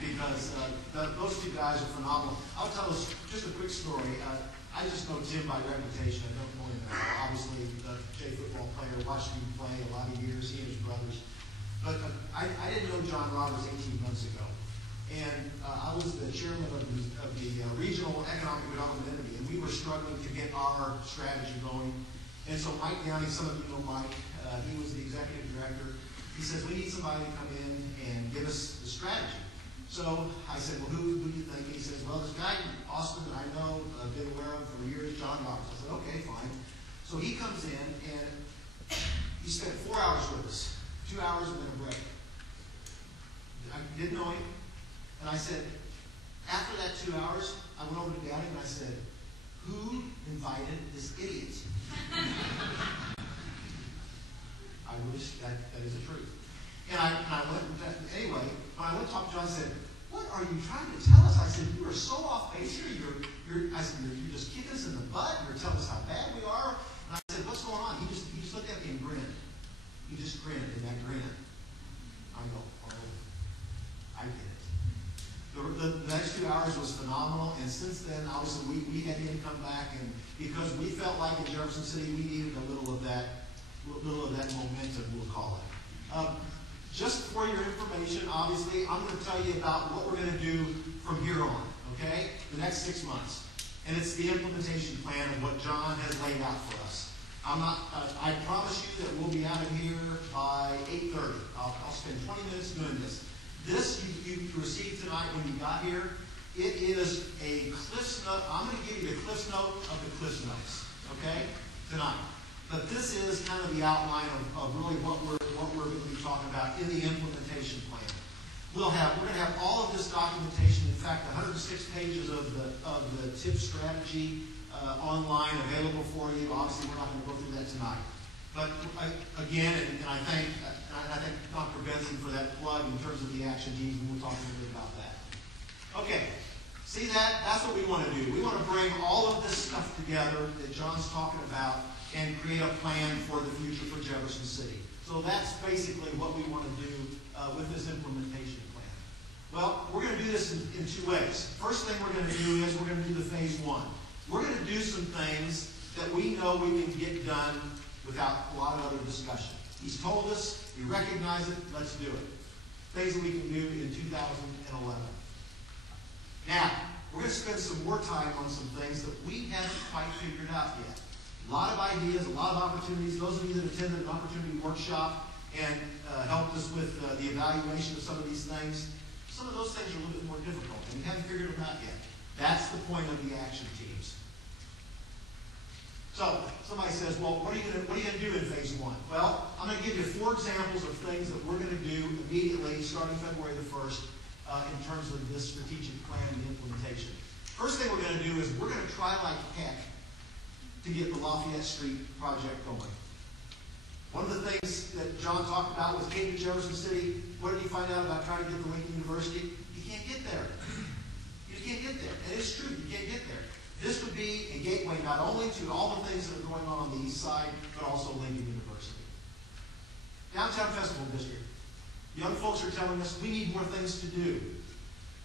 because those two guys are phenomenal. I'll tell us just a quick story. I just know Tim by reputation. I don't know him that well. Obviously, a J football player, watched him play a lot of years, he and his brothers. But I didn't know John Roberts 18 months ago. And I was the chairman of the Regional Economic Development Entity, and we were struggling to get our strategy going. And so Mike Downey, some of you know Mike, he was the executive director. He says, we need somebody to come in and give us the strategy. So I said, well, who do you think? He says, well, this guy in Austin that I know, been aware of for years, John Roberts. I said, okay, fine. So he comes in, and he spent 4 hours with us, 2 hours and then a break. I didn't know him. And I said, after that 2 hours, I went over to Daddy and I said, who invited this idiot? I wish that is the truth. And I went, anyway, when I went to talk to John, I said, what are you trying to tell us? I said, you are so off base here. I said, you're just kicking us in the butt. You're telling us how bad we are. And I said, what's going on? He just looked at me and grinned. He just grinned, and that grin. I go, oh, I get it. The next 2 hours was phenomenal, and since then, obviously, we had him come back, and because we felt like in Jefferson City, we needed a little of that momentum, we'll call it. Just for your information, obviously, I'm going to tell you about what we're going to do from here on, okay? The next 6 months. And it's the implementation plan of what John has laid out for us. I promise you that we'll be out of here by 8:30. I'll spend 20 minutes doing this. This you received tonight when you got here. It is a Cliff's Note. I'm going to give you the Cliff's Note of the Cliff's Notes, okay, tonight. But this is kind of the outline of really what we're going to be talking about in the implementation plan. We're going to have all of this documentation. In fact, 106 pages of the TIP strategy online available for you. Obviously, we're not going to go through that tonight. But again, and I thank Dr. Benson for that plug in terms of the action teams, and we'll talk a little bit about that. Okay. See that? That's what we want to do. We want to bring all of this stuff together that John's talking about and create a plan for the future for Jefferson City. So that's basically what we want to do with this implementation plan. Well, we're going to do this in two ways. First thing we're going to do is we're going to do the phase one. We're going to do some things that we know we can get done without a lot of other discussion. He's told us, we recognize it, let's do it. Things that we can do in 2011. Now, we're going to spend some more time on some things that we haven't quite figured out yet. A lot of ideas, a lot of opportunities. Those of you that attended an opportunity workshop and helped us with the evaluation of some of these things, some of those things are a little bit more difficult, and we haven't figured them out yet. That's the point of the action teams. So, somebody says, well, what are you going to do in phase one? Well, I'm going to give you 4 examples of things that we're going to do immediately starting February the 1st in terms of this strategic plan and implementation. First thing we're going to do is we're going to try like heck to get the Lafayette Street project going. One of the things that John talked about was came to Jefferson City. What did he find out about trying to get to Lincoln University? You can't get there. You can't get there. And it's true, you can't get there. This would be a gateway not only to all the things that are going on the east side, but also Lincoln University. Downtown Festival District. Young folks are telling us we need more things to do.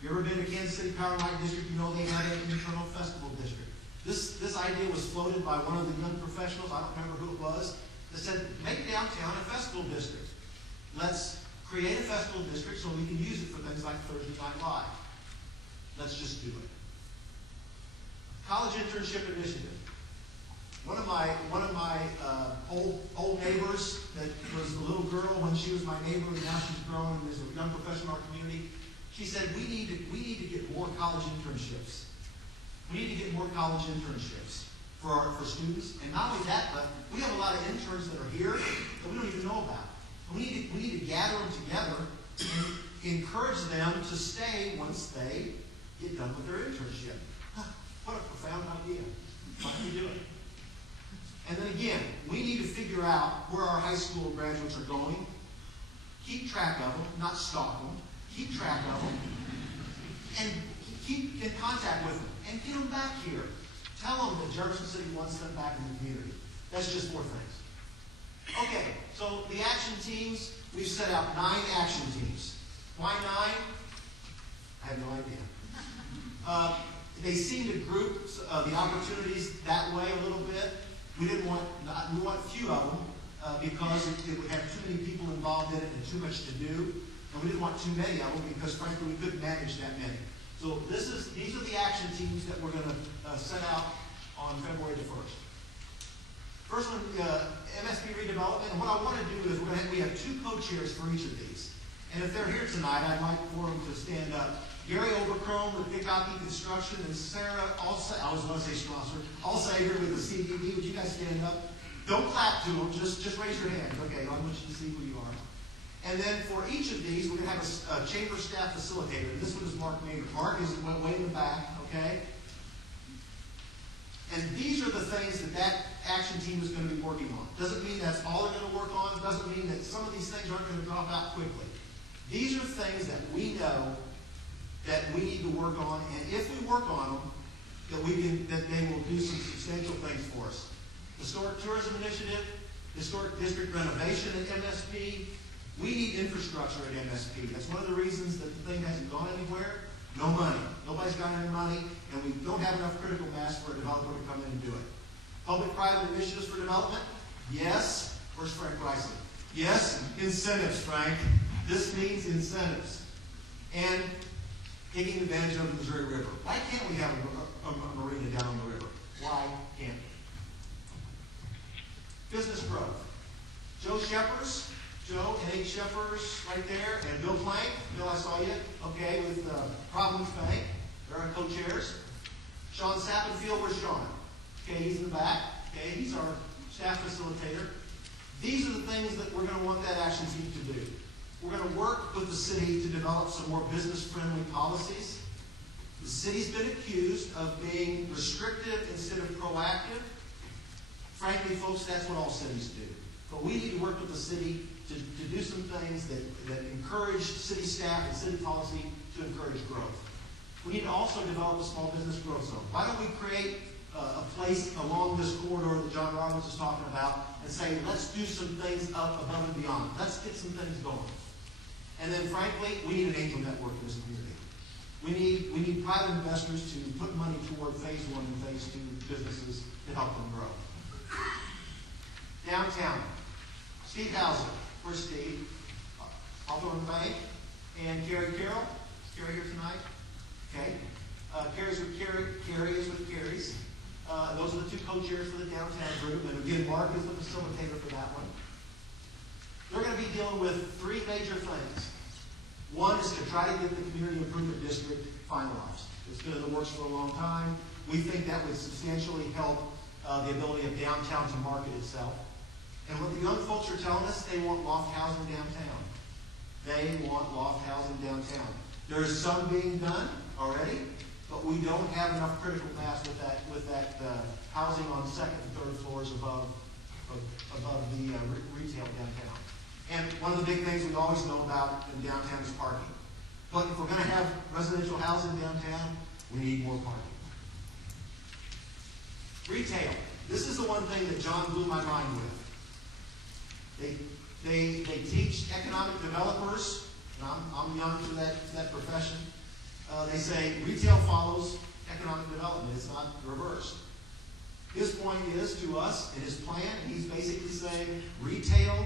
You ever been to Kansas City Power and Light District? You know they have an internal festival district. This idea was floated by one of the young professionals, I don't remember who it was, that said, make downtown a festival district. Let's create a festival district so we can use it for things like Thursday Night Live. Let's just do it. College Internship Initiative. One of my old neighbors that was a little girl when she was my neighbor, and now she's grown and is a young professional in our community, she said, we need to get more college internships. We need to get more college internships for students. And not only that, but we have a lot of interns that are here that we don't even know about. And we need to gather them together and encourage them to stay once they get done with their internship. What a profound idea. Why don't we do it? And then again, we need to figure out where our high school graduates are going. Keep track of them, not stalk them. Keep track of them. And keep in contact with them. And get them back here. Tell them that Jefferson City wants them back in the community. That's just 4 things. Okay, so the action teams, we've set out 9 action teams. Why 9? I have no idea. They seem to group the opportunities that way a little bit. We want few of them because it would have too many people involved in it and too much to do. And we didn't want too many of them because, frankly, we couldn't manage that many. So these are the action teams that we're going to set out on February the 1st. First one, MSP redevelopment. And what I want to do is we have two co-chairs for each of these. And if they're here tonight, I'd like for them to stand up. Gary Overcrome with Pickhockey Construction and Sarah, I was going to say Strasser, Allsager with the CDD. Would you guys stand up? Don't clap to them, just raise your hands. Okay, I want you to see who you are. And then for each of these, we're going to have a chamber staff facilitator. This one is Mark Maynard. Mark is way in the back, okay? And these are the things that action team is going to be working on. Doesn't mean that's all they're going to work on. Doesn't mean that some of these things aren't going to drop out quickly. These are things that we know that we need to work on, and if we work on them, that they will do some substantial things for us. Historic Tourism Initiative, Historic District Renovation at MSP. We need infrastructure at MSP. That's one of the reasons that the thing hasn't gone anywhere. No money. Nobody's got any money, and we don't have enough critical mass for a developer to come in and do it. Public-private initiatives for development? Yes. Where's Frank Bryson? Yes. Incentives, Frank. This means incentives. And taking advantage of the Missouri River. Why can't we have a marina down on the river? Why can't we? Business growth. Joe Shepers, Joe and H. Shepers right there, and Bill Plank. Bill, I saw you, okay, with Providence Bank. They're our co-chairs. Sean Sappenfield, where's Sean? Okay, he's in the back. Okay, he's our staff facilitator. These are the things that we're going to want that action team to do. We're going to work with the city to develop some more business-friendly policies. The city's been accused of being restrictive instead of proactive. Frankly, folks, that's what all cities do. But we need to work with the city to do some things that encourage city staff and city policy to encourage growth. We need to also develop a small business growth zone. Why don't we create a place along this corridor that John Robbins is talking about and say, let's do some things up above and beyond. Let's get some things going. And then, frankly, we need an angel network in this community. We need private investors to put money toward phase 1 and phase 2 businesses to help them grow. Downtown. Steve Hauser. Where's Steve? Hawthorne Bank. And Carrie Carroll. Carrie here tonight? Okay. Carrie's with Carrie is with Carrie's. Those are the two co-chairs for the downtown group. And again, Mark is the facilitator for that one. They're going to be dealing with three major things. One is to try to get the community improvement district finalized. It's been in the works for a long time. We think that would substantially help the ability of downtown to market itself. And what the young folks are telling us, they want loft housing downtown. They want loft housing downtown. There's some being done already, but we don't have enough critical mass with that housing on second and third floors above the retail downtown. And one of the big things we always know about in downtown is parking. But if we're going to have residential housing downtown, we need more parking. Retail. This is the one thing that John blew my mind with. They teach economic developers, and I'm young to that profession. They say retail follows economic development. It's not reversed. His point is to us in his plan, he's basically saying retail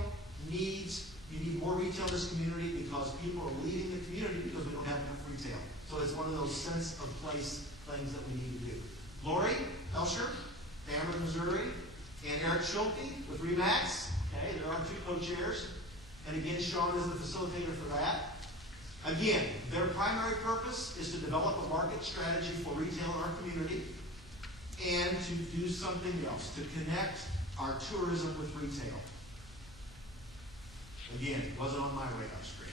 you need more retail in this community because people are leaving the community because we don't have enough retail. So it's one of those sense of place things that we need to do. Lori Elsher, Dameron, Missouri, and Eric Schulte with REMAX. Okay, there are two co-chairs. And again, Sean is the facilitator for that. Again, their primary purpose is to develop a market strategy for retail in our community and to do something else, to connect our tourism with retail. Again, it wasn't on my radar screen.